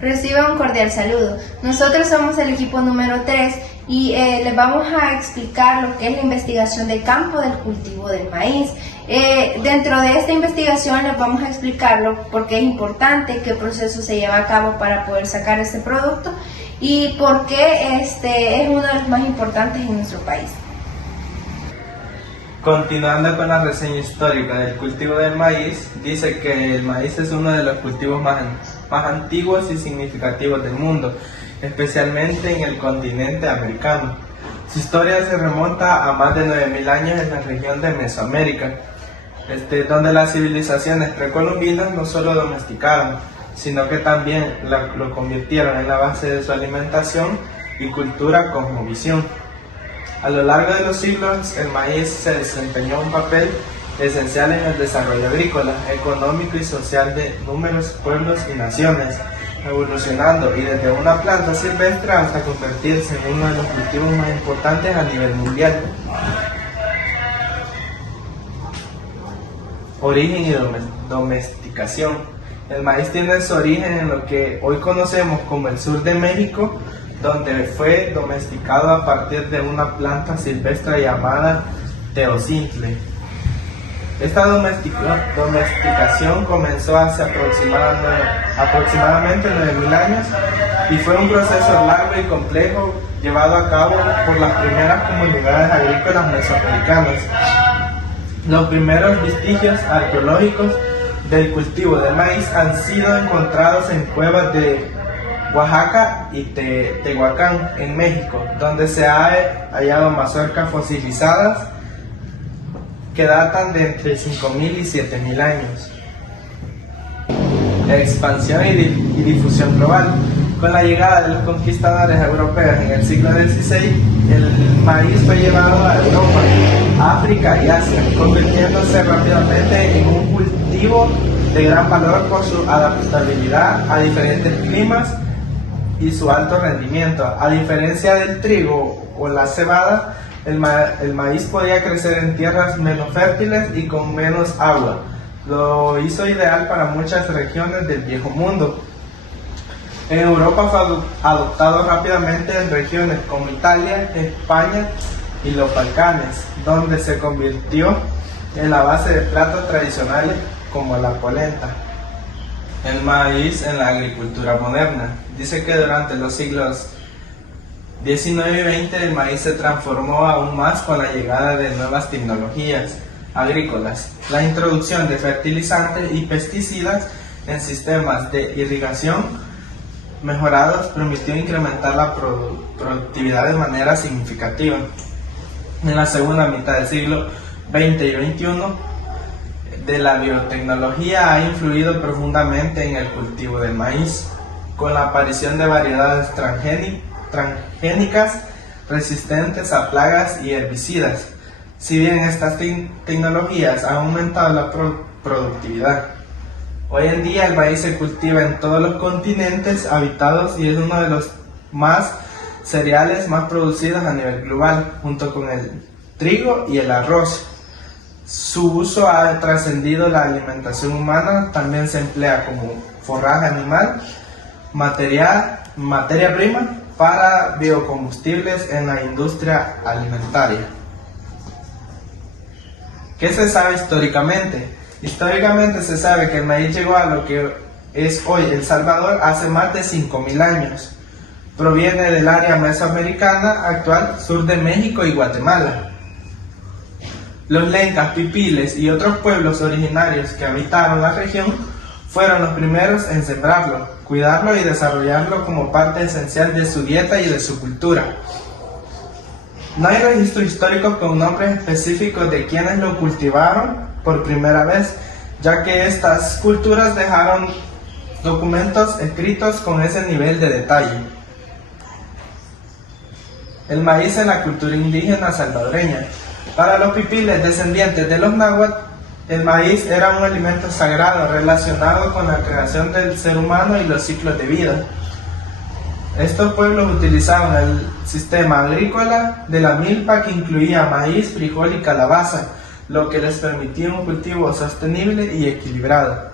Reciba un cordial saludo. Nosotros somos el equipo número 3 y les vamos a explicar lo que es la investigación de campo del cultivo del maíz. Dentro de esta investigación les vamos a explicar por qué es importante, qué proceso se lleva a cabo para poder sacar este producto y por qué es uno de los más importantes en nuestro país. Continuando con la reseña histórica del cultivo del maíz, dice que el maíz es uno de los cultivos más antiguos y significativos del mundo, especialmente en el continente americano. Su historia se remonta a más de 9.000 años en la región de Mesoamérica, donde las civilizaciones precolombinas no solo domesticaron, sino que también lo convirtieron en la base de su alimentación y cultura cosmovisión. A lo largo de los siglos, el maíz se desempeñó un papel esencial en el desarrollo agrícola, económico y social de numerosos pueblos y naciones, evolucionando y desde una planta silvestre hasta convertirse en uno de los cultivos más importantes a nivel mundial. Origen y domesticación. El maíz tiene su origen en lo que hoy conocemos como el sur de México, donde fue domesticado a partir de una planta silvestre llamada teocintle. Esta domesticación comenzó hace aproximadamente 9.000 años y fue un proceso largo y complejo llevado a cabo por las primeras comunidades agrícolas mesoamericanas. Los primeros vestigios arqueológicos del cultivo del maíz han sido encontrados en cuevas de Oaxaca y Tehuacán, en México, donde se ha hallado mazorcas fosilizadas que datan de entre 5.000 y 7.000 años. Expansión y difusión global. Con la llegada de los conquistadores europeos en el siglo XVI, el maíz fue llevado a Europa, África y Asia, convirtiéndose rápidamente en un cultivo de gran valor por su adaptabilidad a diferentes climas y su alto rendimiento. A diferencia del trigo o la cebada, el maíz podía crecer en tierras menos fértiles y con menos agua. Lo hizo ideal para muchas regiones del Viejo Mundo. En Europa fue adoptado rápidamente en regiones como Italia, España y los Balcanes, donde se convirtió en la base de platos tradicionales como la polenta. El maíz en la agricultura moderna. Dice que durante los siglos XIX y XX el maíz se transformó aún más con la llegada de nuevas tecnologías agrícolas. La introducción de fertilizantes y pesticidas en sistemas de irrigación mejorados permitió incrementar la productividad de manera significativa. En la segunda mitad del siglo XX y XXI, la biotecnología ha influido profundamente en el cultivo del maíz, con la aparición de variedades transgénicas resistentes a plagas y herbicidas. Si bien estas tecnologías han aumentado la productividad, hoy en día el maíz se cultiva en todos los continentes habitados y es uno de los cereales más producidos a nivel global, junto con el trigo y el arroz. Su uso ha trascendido la alimentación humana, también se emplea como forraje animal, materia prima para biocombustibles en la industria alimentaria. ¿Qué se sabe históricamente? Históricamente se sabe que el maíz llegó a lo que es hoy El Salvador hace más de 5.000 años. Proviene del área mesoamericana actual, sur de México y Guatemala. Los lencas, pipiles y otros pueblos originarios que habitaron la región fueron los primeros en sembrarlo, cuidarlo y desarrollarlo como parte esencial de su dieta y de su cultura. No hay registro histórico con nombres específicos de quienes lo cultivaron por primera vez, ya que estas culturas dejaron documentos escritos con ese nivel de detalle. El maíz en la cultura indígena salvadoreña. Para los pipiles descendientes de los náhuatl, el maíz era un alimento sagrado relacionado con la creación del ser humano y los ciclos de vida. Estos pueblos utilizaban el sistema agrícola de la milpa, que incluía maíz, frijol y calabaza, lo que les permitía un cultivo sostenible y equilibrado.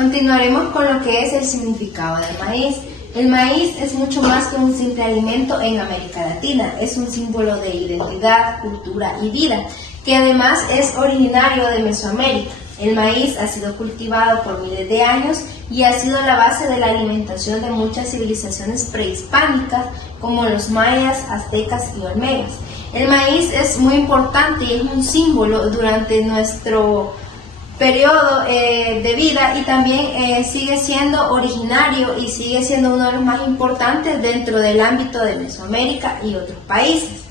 Continuaremos con lo que es el significado del maíz. El maíz es mucho más que un simple alimento en América Latina, es un símbolo de identidad, cultura y vida, que además es originario de Mesoamérica. El maíz ha sido cultivado por miles de años y ha sido la base de la alimentación de muchas civilizaciones prehispánicas como los mayas, aztecas y olmecas. El maíz es muy importante y es un símbolo durante nuestro periodo de vida y también sigue siendo originario y sigue siendo uno de los más importantes dentro del ámbito de Mesoamérica y otros países.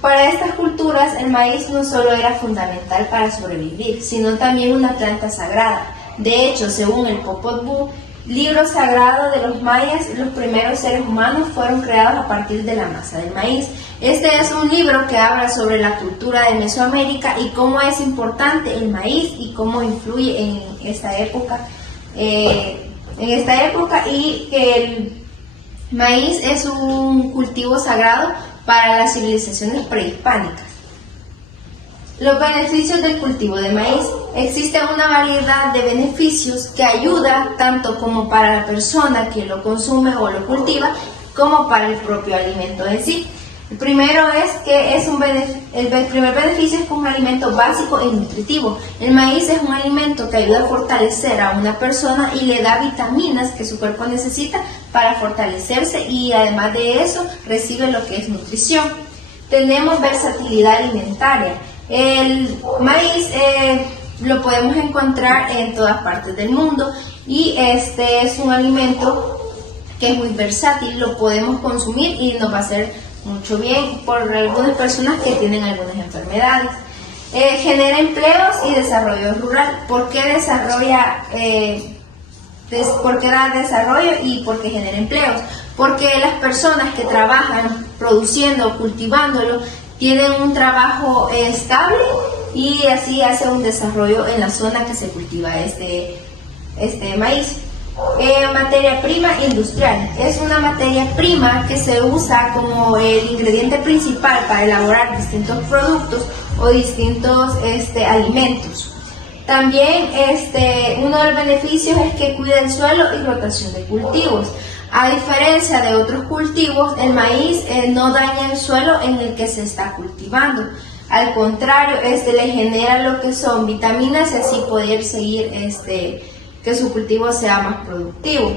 Para estas culturas el maíz no solo era fundamental para sobrevivir, sino también una planta sagrada. De hecho, según el Popol Vuh, libro sagrado de los mayas, los primeros seres humanos fueron creados a partir de la masa del maíz. Este es un libro que habla sobre la cultura de Mesoamérica y cómo es importante el maíz y cómo influye en esta época. Y que el maíz es un cultivo sagrado para las civilizaciones prehispánicas. Los beneficios del cultivo de maíz. Existe una variedad de beneficios que ayuda tanto como para la persona que lo consume o lo cultiva, como para el propio alimento en sí. El primero es que el primer beneficio es que es un alimento básico y nutritivo. El maíz es un alimento que ayuda a fortalecer a una persona y le da vitaminas que su cuerpo necesita para fortalecerse, y además de eso recibe lo que es nutrición. Tenemos versatilidad alimentaria. El maíz lo podemos encontrar en todas partes del mundo y este es un alimento que es muy versátil, lo podemos consumir y nos va a hacer mucho bien por algunas personas que tienen algunas enfermedades. Genera empleos y desarrollo rural. ¿Por qué da desarrollo y por qué genera empleos? Porque las personas que trabajan produciendo, cultivándolo, tienen un trabajo estable y así hace un desarrollo en la zona que se cultiva este maíz. Materia prima industrial. Es una materia prima que se usa como el ingrediente principal para elaborar distintos productos o distintos alimentos. También uno de los beneficios es que cuida el suelo y rotación de cultivos. A diferencia de otros cultivos, el maíz no daña el suelo en el que se está cultivando. Al contrario, le genera lo que son vitaminas y así poder seguir que su cultivo sea más productivo.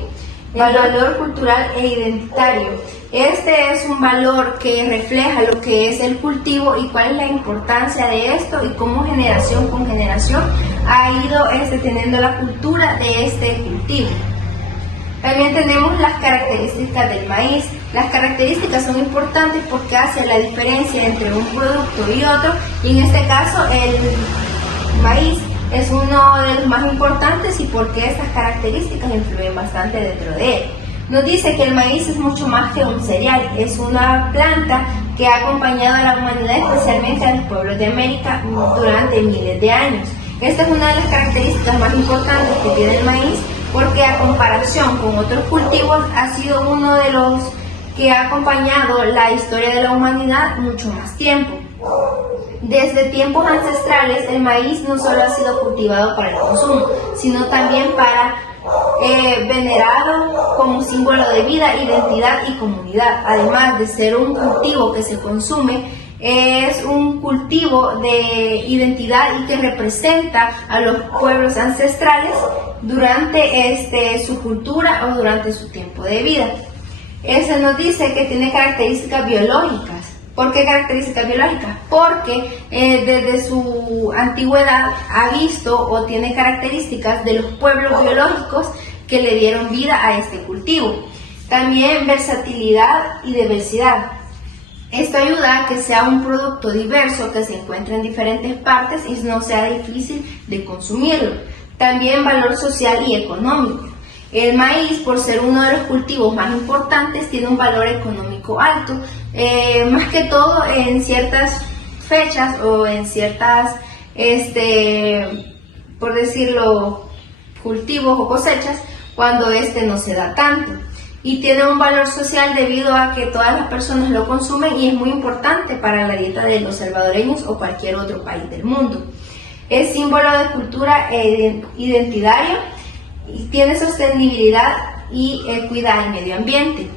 El valor cultural e identitario. Este es un valor que refleja lo que es el cultivo y cuál es la importancia de esto y cómo generación con generación ha ido teniendo la cultura de este cultivo. También tenemos las características del maíz. Las características son importantes porque hacen la diferencia entre un producto y otro, y en este caso el maíz es uno de los más importantes y porque estas características influyen bastante dentro de él. Nos dice que el maíz es mucho más que un cereal, es una planta que ha acompañado a la humanidad, especialmente a los pueblos de América, durante miles de años. Esta es una de las características más importantes que tiene el maíz, porque a comparación con otros cultivos ha sido uno de los que ha acompañado la historia de la humanidad mucho más tiempo. Desde tiempos ancestrales, el maíz no solo ha sido cultivado para el consumo, sino también para venerado como símbolo de vida, identidad y comunidad. Además de ser un cultivo que se consume, es un cultivo de identidad y que representa a los pueblos ancestrales durante su cultura o durante su tiempo de vida. Se nos dice que tiene características biológicas. ¿Por qué características biológicas? Porque desde su antigüedad ha visto o tiene características de los pueblos biológicos que le dieron vida a este cultivo. También versatilidad y diversidad. Esto ayuda a que sea un producto diverso que se encuentre en diferentes partes y no sea difícil de consumirlo. También valor social y económico. El maíz, por ser uno de los cultivos más importantes, tiene un valor económico alto, más que todo en ciertas fechas o en ciertas, por decirlo, cultivos o cosechas, cuando no se da tanto. Y tiene un valor social debido a que todas las personas lo consumen y es muy importante para la dieta de los salvadoreños o cualquier otro país del mundo. Es símbolo de cultura identitario. y tiene sostenibilidad y cuida el medio ambiente.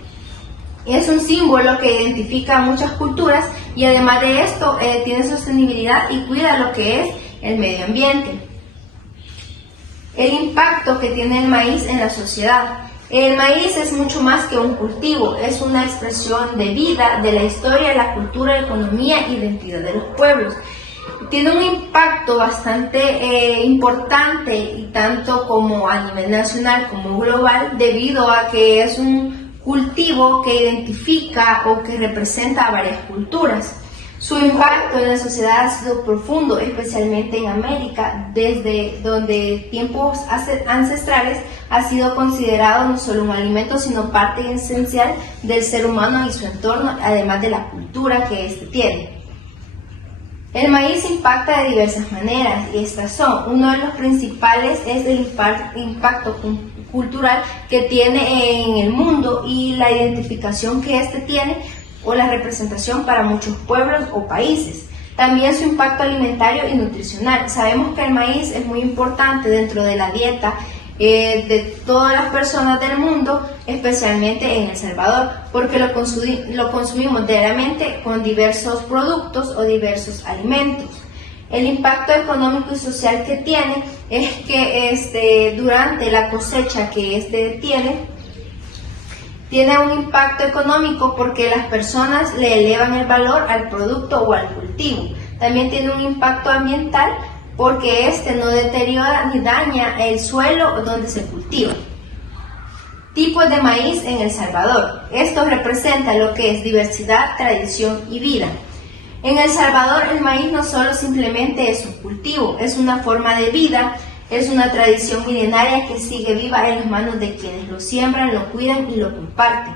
Es un símbolo que identifica a muchas culturas y además de esto tiene sostenibilidad y cuida lo que es el medio ambiente. El impacto que tiene el maíz en la sociedad. El maíz es mucho más que un cultivo, es una expresión de vida, de la historia, la cultura, economía e identidad de los pueblos. Tiene un impacto bastante importante, y tanto como a nivel nacional como global, debido a que es un cultivo que identifica o que representa a varias culturas. Su impacto en la sociedad ha sido profundo, especialmente en América, desde donde tiempos ancestrales ha sido considerado no solo un alimento, sino parte esencial del ser humano y su entorno, además de la cultura que éste tiene. El maíz impacta de diversas maneras, y estas son: uno de los principales es el impacto cultural que tiene en el mundo y la identificación que éste tiene o la representación para muchos pueblos o países. También su impacto alimentario y nutricional. Sabemos que el maíz es muy importante dentro de la dieta de todas las personas del mundo, especialmente en El Salvador, porque lo consumimos diariamente con diversos productos o diversos alimentos. El impacto económico y social que tiene es que durante la cosecha que tiene un impacto económico porque las personas le elevan el valor al producto o al cultivo. También tiene un impacto ambiental porque no deteriora ni daña el suelo donde se cultiva. Tipos de maíz en El Salvador. Esto representa lo que es diversidad, tradición y vida. En El Salvador el maíz no solo simplemente es un cultivo, es una forma de vida, es una tradición milenaria que sigue viva en las manos de quienes lo siembran, lo cuidan y lo comparten.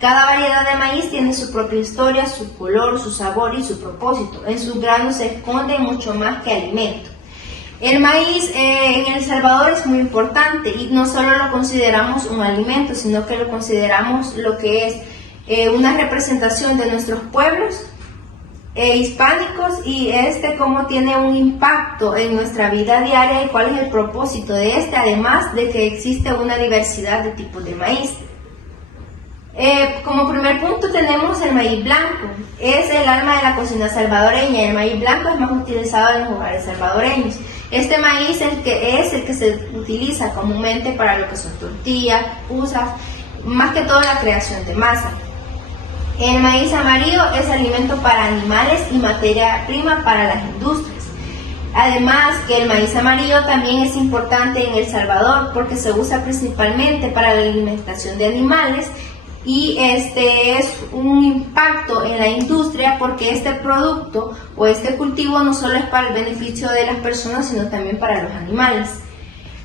Cada variedad de maíz tiene su propia historia, su color, su sabor y su propósito. En sus granos se esconde mucho más que alimento. El maíz en El Salvador es muy importante y no solo lo consideramos un alimento, sino que lo consideramos lo que es una representación de nuestros pueblos hispánicos y cómo tiene un impacto en nuestra vida diaria y cuál es el propósito de además de que existe una diversidad de tipos de maíz. Como primer punto tenemos el maíz blanco. Es el alma de la cocina salvadoreña. El maíz blanco es más utilizado en los hogares salvadoreños. Este maíz es el que se utiliza comúnmente para lo que son tortillas, pupusas, más que todo la creación de masa. El maíz amarillo es alimento para animales y materia prima para las industrias. Además que el maíz amarillo también es importante en El Salvador porque se usa principalmente para la alimentación de animales y es un impacto en la industria porque este producto o cultivo no solo es para el beneficio de las personas sino también para los animales.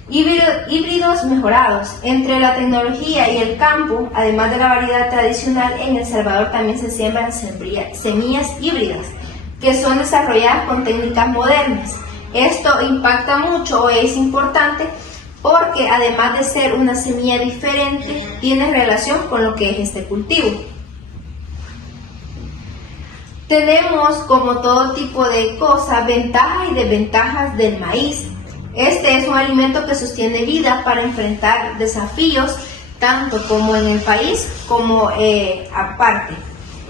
Híbridos mejorados. Entre la tecnología y el campo, además de la variedad tradicional, en El Salvador también se siembran semillas híbridas que son desarrolladas con técnicas modernas. Esto impacta mucho o es importante porque además de ser una semilla diferente, tiene relación con lo que es este cultivo. Tenemos, como todo tipo de cosas, ventajas y desventajas del maíz. Este es un alimento que sostiene vida para enfrentar desafíos, tanto como en el país como aparte.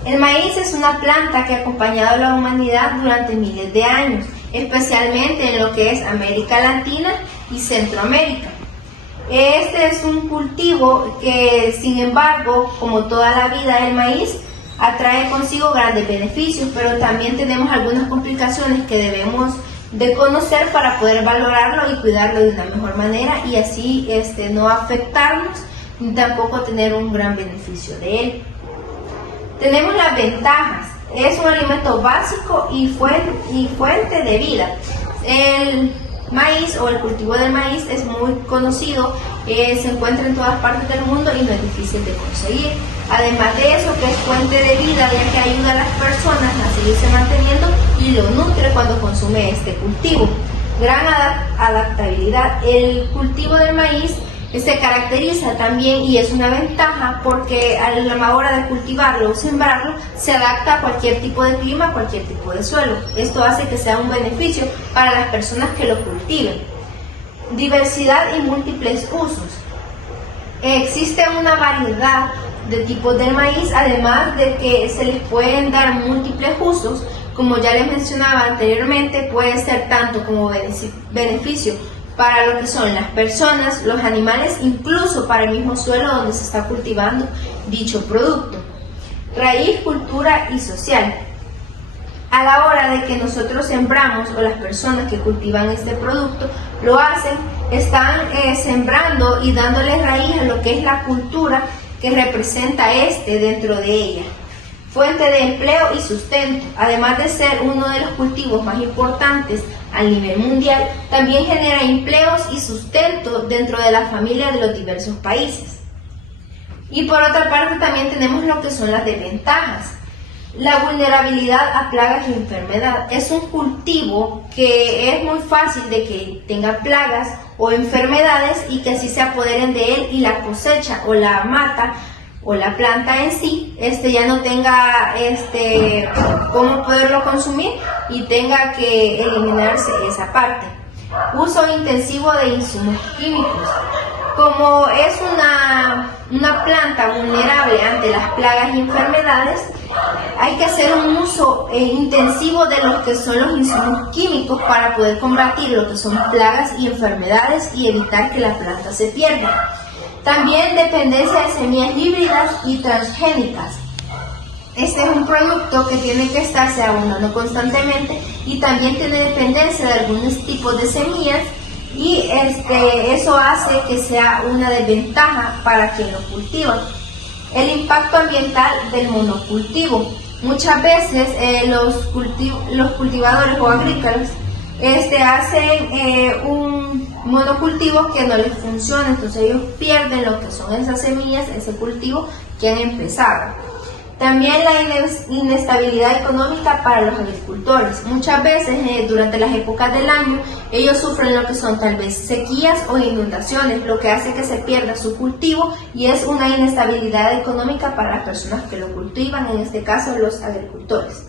El maíz es una planta que ha acompañado a la humanidad durante miles de años, especialmente en lo que es América Latina y Centroamérica. Este es un cultivo que, sin embargo, como toda la vida, el maíz atrae consigo grandes beneficios, pero también tenemos algunas complicaciones que debemos de conocer para poder valorarlo y cuidarlo de una mejor manera y así no afectarnos ni tampoco tener un gran beneficio de él. Tenemos las ventajas. Es un alimento básico y fuente de vida. El maíz o el cultivo del maíz es muy conocido, se encuentra en todas partes del mundo y no es difícil de conseguir. Además de eso, que es fuente de vida, ya que ayuda a las personas a seguirse manteniendo y lo nutre cuando consume este cultivo. Gran adaptabilidad. El cultivo del maíz se caracteriza también y es una ventaja porque a la hora de cultivarlo o sembrarlo se adapta a cualquier tipo de clima, a cualquier tipo de suelo. Esto hace que sea un beneficio para las personas que lo cultiven. diversidad y múltiples usos. Existe una variedad de tipos de maíz, además de que se les pueden dar múltiples usos. Como ya les mencionaba anteriormente, puede ser tanto como beneficio para lo que son las personas, los animales, incluso para el mismo suelo donde se está cultivando dicho producto. Raíz, cultura y social. A la hora de que nosotros sembramos, o las personas que cultivan este producto lo hacen, están sembrando y dándole raíz a lo que es la cultura que representa dentro de ella. Fuente de empleo y sustento. Además de ser uno de los cultivos más importantes a nivel mundial, también genera empleos y sustento dentro de la familia de los diversos países. Y por otra parte también tenemos lo que son las desventajas. La vulnerabilidad a plagas y enfermedad. Es un cultivo que es muy fácil de que tenga plagas o enfermedades y que así se apoderen de él y la cosecha o la mata o la planta en sí ya no tenga cómo poderlo consumir y tenga que eliminarse esa parte. Uso intensivo de insumos químicos. Como es una planta vulnerable ante las plagas y enfermedades, hay que hacer un uso intensivo de lo que son los insumos químicos para poder combatir lo que son plagas y enfermedades y evitar que la planta se pierda. También dependencia de semillas híbridas y transgénicas. Este es un producto que tiene que estarse abonando constantemente y también tiene dependencia de algunos tipos de semillas y eso hace que sea una desventaja para quien lo cultiva. El impacto ambiental del monocultivo. Muchas veces los cultivadores o agrícolas hacen un monocultivo que no les funciona, entonces ellos pierden lo que son esas semillas, ese cultivo que han empezado. También la inestabilidad económica para los agricultores. Muchas veces durante las épocas del año ellos sufren lo que son tal vez sequías o inundaciones, lo que hace que se pierda su cultivo y es una inestabilidad económica para las personas que lo cultivan, en este caso los agricultores.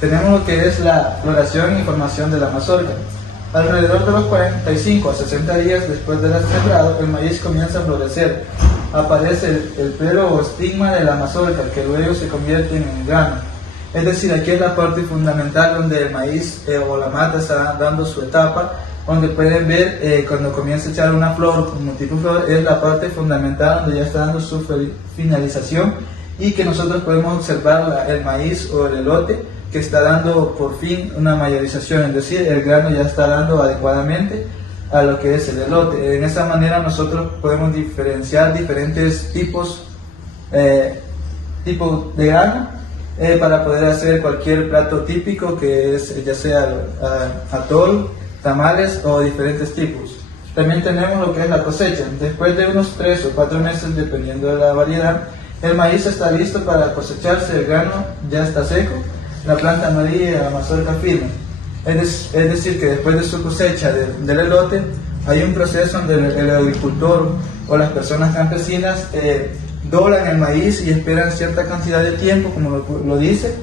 Tenemos lo que es la floración y formación de la mazorca. Alrededor de los 45 a 60 días después del sembrado, el maíz comienza a florecer. Aparece el pelo o estigma de la mazorca, que luego se convierte en el grano. Es decir, aquí es la parte fundamental donde el maíz o la mata está dando su etapa, donde pueden ver cuando comienza a echar una flor como tipo flor, es la parte fundamental donde ya está dando su finalización y que nosotros podemos observar el maíz o el elote que está dando por fin una mayorización, es decir, el grano ya está dando adecuadamente a lo que es el elote. En esa manera nosotros podemos diferenciar diferentes tipos de grano para poder hacer cualquier plato típico, que es ya sea atol, tamales o diferentes tipos. También tenemos lo que es la cosecha. Después de unos 3 o 4 meses, dependiendo de la variedad, el maíz está listo para cosecharse, el grano ya está seco, la planta amarilla y la mazorca firme. Es decir, que después de su cosecha del elote, hay un proceso donde el agricultor o las personas campesinas doblan el maíz y esperan cierta cantidad de tiempo, como lo dice,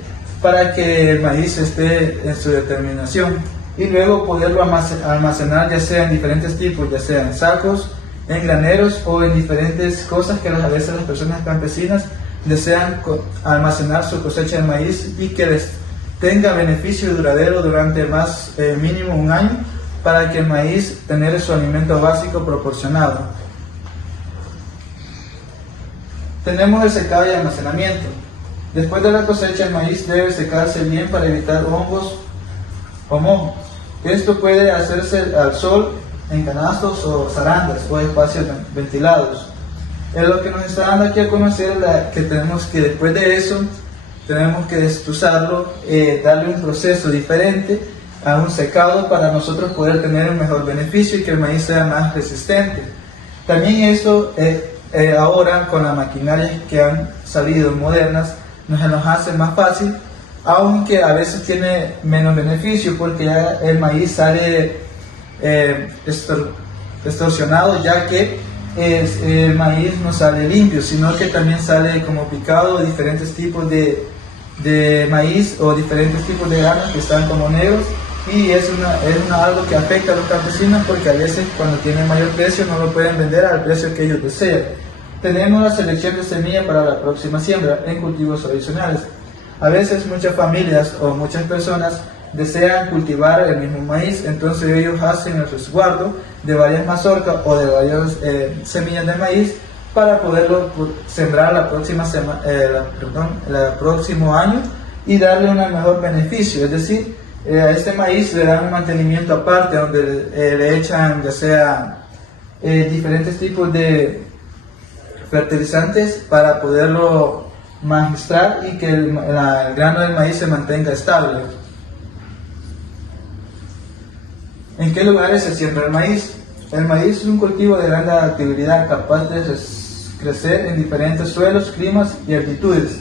para que el maíz esté en su determinación y luego poderlo almacenar, ya sea en diferentes tipos, ya sea en sacos, en graneros o en diferentes cosas que a veces las personas campesinas desean almacenar su cosecha de maíz y que les tenga beneficio duradero durante más mínimo un año, para que el maíz tenga su alimento básico proporcionado. Tenemos el secado y almacenamiento. Después de la cosecha, el maíz debe secarse bien para evitar hongos o moho. Esto puede hacerse al sol, en canastos o zarandas o espacios ventilados. Es lo que nos está dando aquí a conocer que tenemos que después de eso tenemos que destrozarlo, darle un proceso diferente a un secado para nosotros poder tener un mejor beneficio y que el maíz sea más resistente. También esto ahora con las maquinarias que han salido modernas nos hace más fácil, aunque a veces tiene menos beneficio porque ya el maíz sale distorsionado, ya que el maíz no sale limpio, sino que también sale como picado, diferentes tipos de maíz o diferentes tipos de granos que están como negros, y es algo que afecta a los campesinos porque a veces cuando tienen mayor precio no lo pueden vender al precio que ellos desean. Tenemos la selección de semilla para la próxima siembra en cultivos adicionales. A veces muchas familias o muchas personas desean cultivar el mismo maíz, entonces ellos hacen el resguardo de varias mazorcas o de varias semillas de maíz para poderlo sembrar el próximo año y darle un mejor beneficio. Es decir, a este maíz le dan un mantenimiento aparte donde le echan ya sea diferentes tipos de fertilizantes para poderlo magistrar y que el grano del maíz se mantenga estable. ¿En qué lugares se siembra el maíz? El maíz es un cultivo de gran adaptabilidad capaz de crecer en diferentes suelos, climas y altitudes.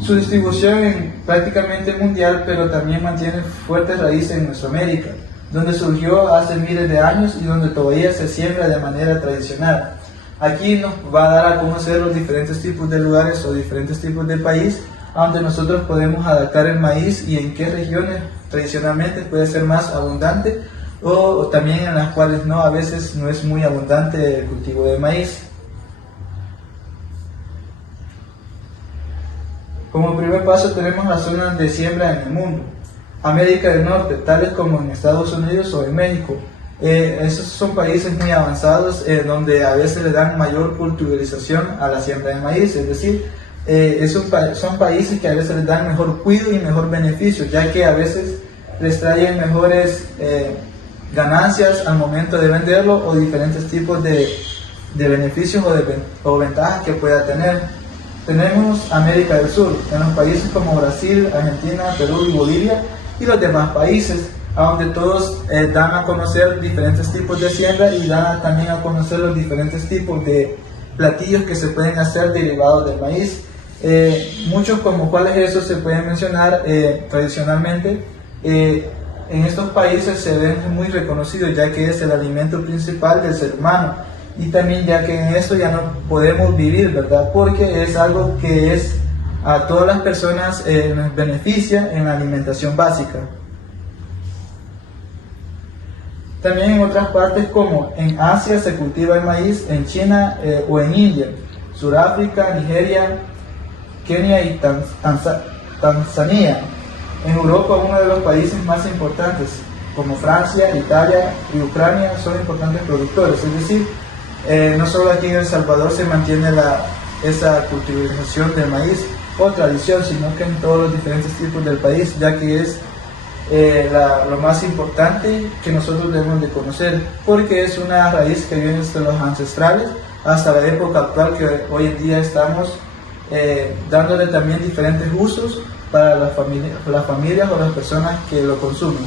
Su distribución es prácticamente mundial, pero también mantiene fuertes raíces en Mesoamérica, donde surgió hace miles de años y donde todavía se siembra de manera tradicional. Aquí nos va a dar a conocer los diferentes tipos de lugares o diferentes tipos de país donde nosotros podemos adaptar el maíz y en qué regiones tradicionalmente puede ser más abundante o también en las cuales no, a veces no es muy abundante el cultivo de maíz. Como primer paso tenemos las zonas de siembra en el mundo. América del Norte, tales como en Estados Unidos o en México. Esos son países muy avanzados donde a veces le dan mayor culturalización a la siembra de maíz, es decir, son países que a veces les dan mejor cuidado y mejor beneficio, ya que a veces les traen mejores ganancias al momento de venderlo o diferentes tipos de beneficios o ventajas que pueda tener. Tenemos América del Sur, en los países como Brasil, Argentina, Perú y Bolivia y los demás países, a donde todos dan a conocer diferentes tipos de siembra y dan también a conocer los diferentes tipos de platillos que se pueden hacer derivados del maíz. Muchos como cuáles esos se pueden mencionar tradicionalmente. En estos países se ven muy reconocidos ya que es el alimento principal del ser humano y también ya que en esto ya no podemos vivir, ¿verdad? Porque es algo que es a todas las personas nos beneficia en la alimentación básica. También en otras partes como en Asia se cultiva el maíz, en China o en India, Sudáfrica, Nigeria, Kenia y Tanzania. En Europa uno de los países más importantes como Francia, Italia y Ucrania son importantes productores, es decir, no solo aquí en El Salvador se mantiene esa cultivación del maíz o tradición, sino que en todos los diferentes tipos del país, ya que es lo más importante que nosotros debemos de conocer, porque es una raíz que viene desde los ancestrales hasta la época actual que hoy en día estamos dándole también diferentes usos para las familias o las personas que lo consumen.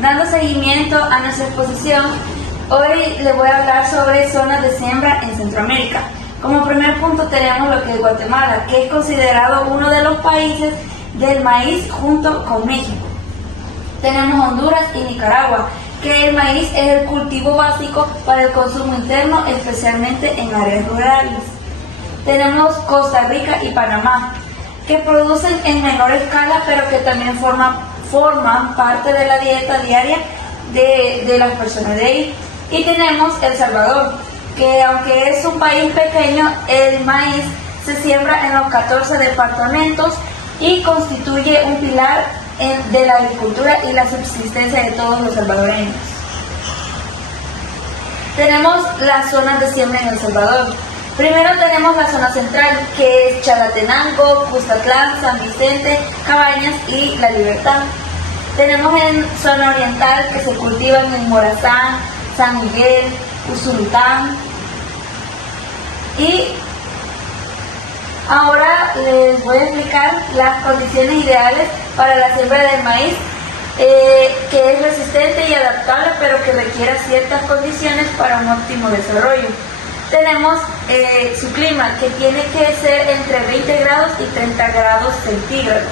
Dando seguimiento a nuestra exposición, hoy les voy a hablar sobre zonas de siembra en Centroamérica. Como primer punto tenemos lo que es Guatemala, que es considerado uno de los países del maíz junto con México. Tenemos Honduras y Nicaragua, que el maíz es el cultivo básico para el consumo interno, especialmente en áreas rurales. Tenemos Costa Rica y Panamá, que producen en menor escala, pero que también forman parte de la dieta diaria de las personas de ahí. Y tenemos El Salvador, que aunque es un país pequeño, el maíz se siembra en los 14 departamentos y constituye un pilar de la agricultura y la subsistencia de todos los salvadoreños. Tenemos las zonas de siembra en El Salvador. Primero tenemos la zona central, que es Chalatenango, Cuscatlán, San Vicente, Cabañas y La Libertad. Tenemos en zona oriental, que se cultivan en Morazán, San Miguel, Usulután. Y ahora les voy a explicar las condiciones ideales para la siembra del maíz, que es resistente y adaptable, pero que requiere ciertas condiciones para un óptimo desarrollo. Tenemos su clima, que tiene que ser entre 20 grados y 30 grados centígrados.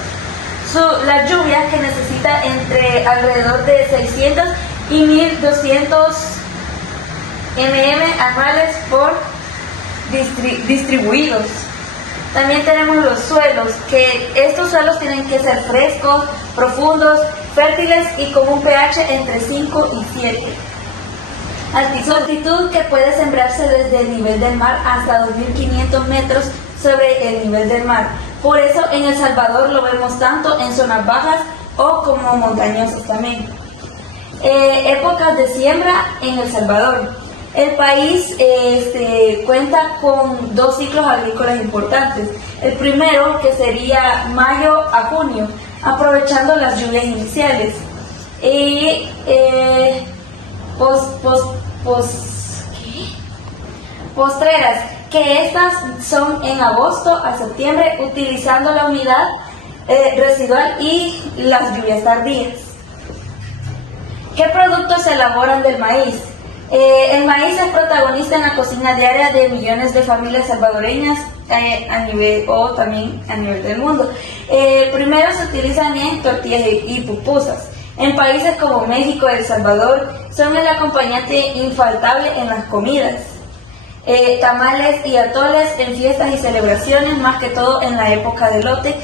Las lluvias, que necesita entre alrededor de 600 y 1200 mm anuales por distribuidos. También tenemos los suelos, que estos suelos tienen que ser frescos, profundos, fértiles y con un pH entre 5 y 7. Altitud que puede sembrarse desde el nivel del mar hasta 2.500 metros sobre el nivel del mar. Por eso en El Salvador lo vemos tanto en zonas bajas o como montañosas también. Épocas de siembra en El Salvador. El país cuenta con 2 ciclos agrícolas importantes. El primero, que sería mayo a junio, aprovechando las lluvias iniciales. Y postreras, que estas son en agosto a septiembre, utilizando la humedad residual y las lluvias tardías. ¿Qué productos se elaboran del maíz? El maíz es protagonista en la cocina diaria de millones de familias salvadoreñas también a nivel del mundo. Primero se utilizan en tortillas y pupusas. En países como México y El Salvador son el acompañante infaltable en las comidas. Tamales y atoles en fiestas y celebraciones, más que todo en la época de elote.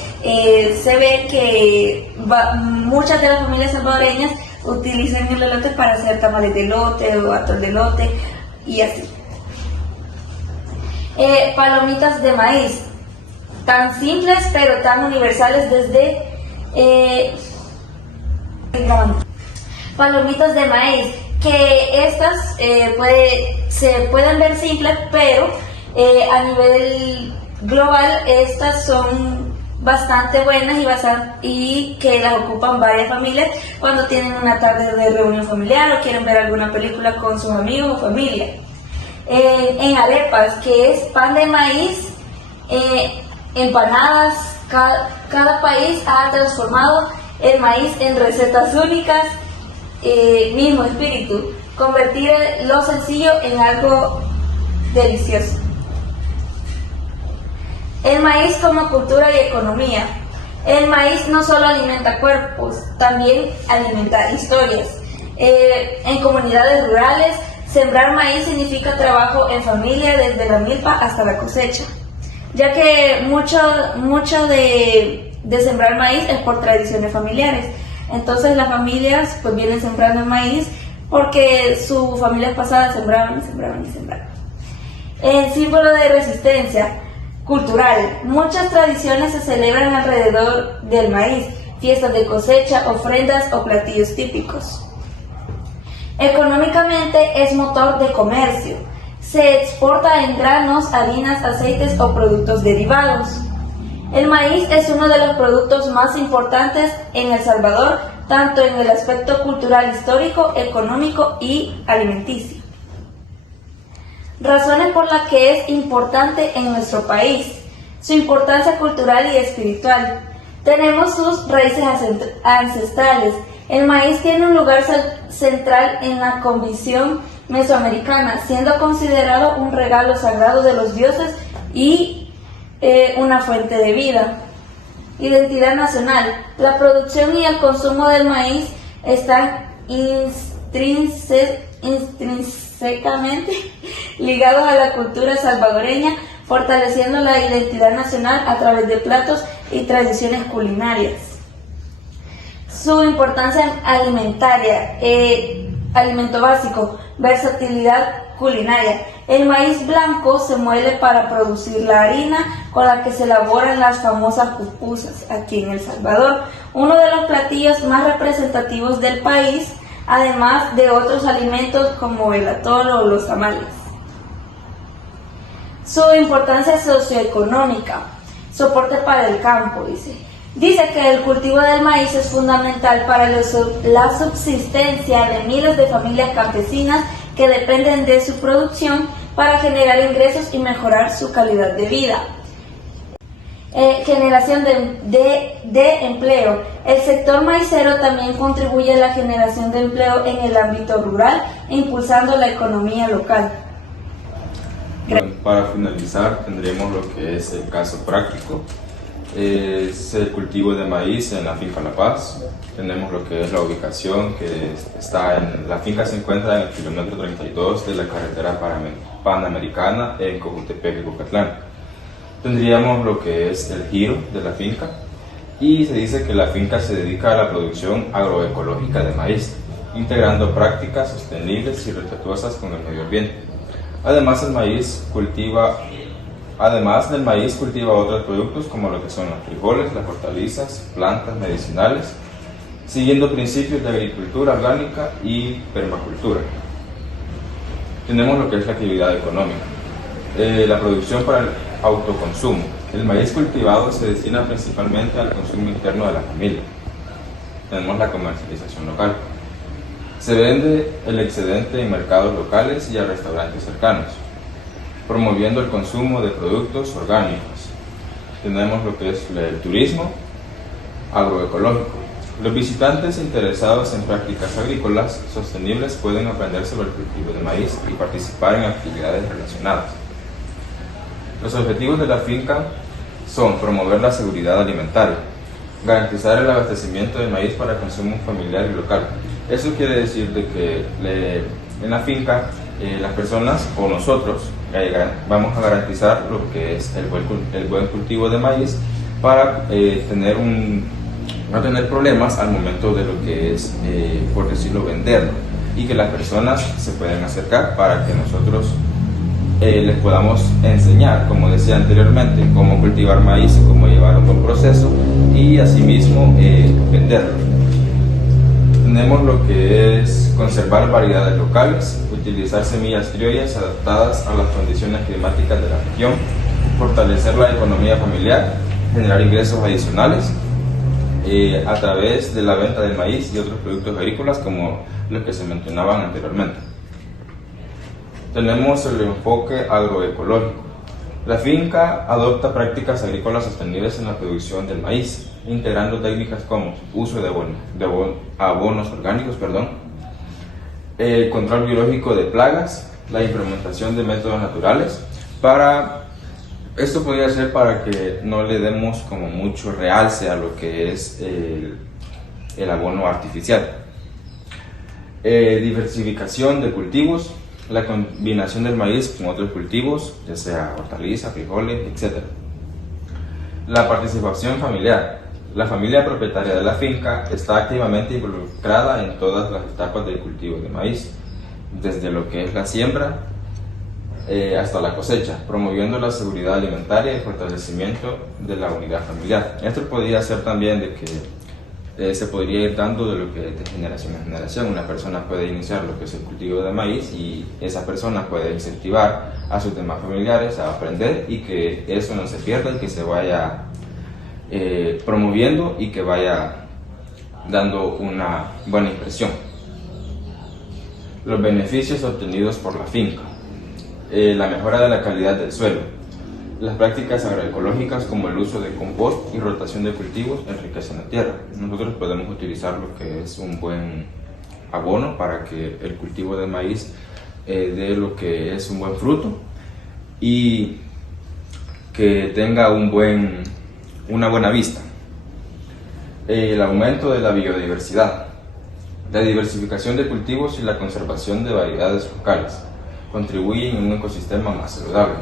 Se ve que muchas de las familias salvadoreñas utilizan el elote para hacer tamales de elote o atol de elote y así. Palomitas de maíz, tan simples pero tan universales palomitas de maíz, que estas se pueden ver simples, pero a nivel global estas son bastante buenas y que las ocupan varias familias cuando tienen una tarde de reunión familiar o quieren ver alguna película con sus amigos o familia. En arepas, que es pan de maíz, empanadas, cada país ha transformado el maíz en recetas únicas, mismo espíritu, convertir lo sencillo en algo delicioso. El maíz como cultura y economía. El maíz no solo alimenta cuerpos, también alimenta historias. En comunidades rurales, sembrar maíz significa trabajo en familia desde la milpa hasta la cosecha, ya que mucho de sembrar maíz es por tradiciones familiares. Entonces las familias pues vienen sembrando maíz porque sus familias pasadas sembraban. El símbolo de resistencia cultural. Muchas tradiciones se celebran alrededor del maíz, fiestas de cosecha, ofrendas o platillos típicos. Económicamente es motor de comercio. Se exporta en granos, harinas, aceites o productos derivados. El maíz es uno de los productos más importantes en El Salvador, tanto en el aspecto cultural, histórico, económico y alimenticio. Razones por las que es importante en nuestro país. Su importancia cultural y espiritual. Tenemos sus raíces ancestrales. El maíz tiene un lugar central en la convicción mesoamericana, siendo considerado un regalo sagrado de los dioses y una fuente de vida. Identidad nacional. La producción y el consumo del maíz están intrínsecamente ligados a la cultura salvadoreña, fortaleciendo la identidad nacional a través de platos y tradiciones culinarias. Su importancia alimentaria, alimento básico, versatilidad culinaria. El maíz blanco se muele para producir la harina con la que se elaboran las famosas pupusas aquí en El Salvador, uno de los platillos más representativos del país, además de otros alimentos como el atol o los tamales. Su importancia socioeconómica, soporte para el campo, dice que el cultivo del maíz es fundamental para la subsistencia de miles de familias campesinas que dependen de su producción para generar ingresos y mejorar su calidad de vida. Generación de empleo. El sector maicero también contribuye a la generación de empleo en el ámbito rural, impulsando la economía local. Bueno, para finalizar, tendremos lo que es el caso práctico. Es el cultivo de maíz en la finca La Paz. Tenemos lo que es la ubicación, que la finca se encuentra en el kilómetro 32 de la carretera panamericana en Cojutepec y Cucatlán. Tendríamos lo que es el giro de la finca, y se dice que la finca se dedica a la producción agroecológica de maíz, integrando prácticas sostenibles y respetuosas con el medio ambiente. Además del maíz cultiva otros productos como lo que son los frijoles, las hortalizas, plantas medicinales, siguiendo principios de agricultura orgánica y permacultura. Tenemos lo que es la actividad económica, la producción para el autoconsumo. El maíz cultivado se destina principalmente al consumo interno de la familia. Tenemos la comercialización local. Se vende el excedente en mercados locales y a restaurantes cercanos, promoviendo el consumo de productos orgánicos. Tenemos lo que es el turismo agroecológico. Los visitantes interesados en prácticas agrícolas sostenibles pueden aprender sobre el cultivo de maíz y participar en actividades relacionadas. Los objetivos de la finca son promover la seguridad alimentaria, garantizar el abastecimiento de maíz para consumo familiar y local. Eso quiere decir de que en la finca las personas o nosotros vamos a garantizar lo que es el buen cultivo de maíz para no tener problemas al momento de lo que es, por decirlo, venderlo, y que las personas se puedan acercar para que nosotros les podamos enseñar, como decía anteriormente, cómo cultivar maíz y cómo llevar un buen proceso, y asimismo venderlo. Tenemos lo que es conservar variedades locales, utilizar semillas criollas adaptadas a las condiciones climáticas de la región, fortalecer la economía familiar, generar ingresos adicionales a través de la venta del maíz y otros productos agrícolas como los que se mencionaban anteriormente. Tenemos el enfoque agroecológico. La finca adopta prácticas agrícolas sostenibles en la producción del maíz, integrando técnicas como uso de abonos orgánicos, el control biológico de plagas, la implementación de métodos naturales. Esto podría ser para que no le demos como mucho realce a lo que es el abono artificial. Diversificación de cultivos, la combinación del maíz con otros cultivos, ya sea hortalizas, frijoles, etc. La participación familiar. La familia propietaria de la finca está activamente involucrada en todas las etapas del cultivo de maíz, desde lo que es la siembra hasta la cosecha, promoviendo la seguridad alimentaria y el fortalecimiento de la unidad familiar. Esto podría ser también de que se podría ir dando de lo que de generación en generación. Una persona puede iniciar lo que es el cultivo de maíz y esa persona puede incentivar a sus demás familiares a aprender, y que eso no se pierda y que se vaya promoviendo y que vaya dando una buena impresión. Los beneficios obtenidos por la finca. La mejora de la calidad del suelo. Las prácticas agroecológicas como el uso de compost y rotación de cultivos enriquecen la tierra. Nosotros podemos utilizar lo que es un buen abono para que el cultivo de maíz dé lo que es un buen fruto y que tenga una buena vista. El aumento de la biodiversidad. La diversificación de cultivos y la conservación de variedades locales contribuyen a un ecosistema más saludable.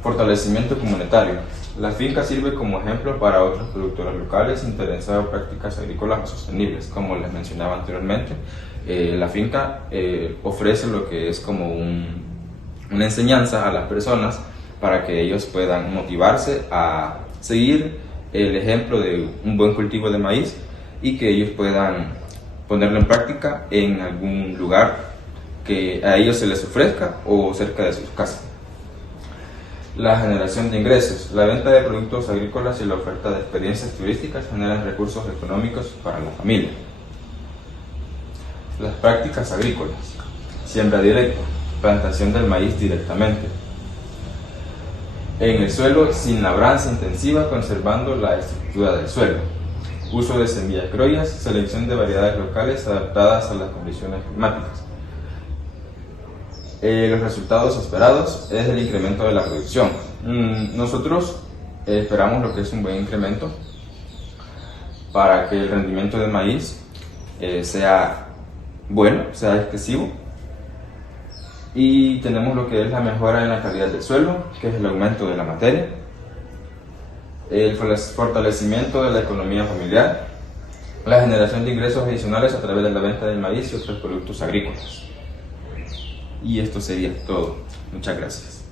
Fortalecimiento comunitario. La finca sirve como ejemplo para otros productores locales interesados en prácticas agrícolas sostenibles. Como les mencionaba anteriormente, la finca ofrece lo que es como una enseñanza a las personas para que ellos puedan motivarse a seguir el ejemplo de un buen cultivo de maíz y que ellos puedan ponerlo en práctica en algún lugar que a ellos se les ofrezca o cerca de sus casas. La generación de ingresos. La venta de productos agrícolas y la oferta de experiencias turísticas generan recursos económicos para la familia. Las prácticas agrícolas. Siembra directa, plantación del maíz directamente. En el suelo sin labranza intensiva, conservando la estructura del suelo. Uso de semillas criollas, selección de variedades locales adaptadas a las condiciones climáticas. Los resultados esperados es el incremento de la producción. Nosotros esperamos lo que es un buen incremento para que el rendimiento de maíz sea bueno, sea excesivo, Y tenemos lo que es la mejora en la calidad del suelo, que es el aumento de la materia, el fortalecimiento de la economía familiar, la generación de ingresos adicionales a través de la venta del maíz y otros productos agrícolas. Y esto sería todo. Muchas gracias.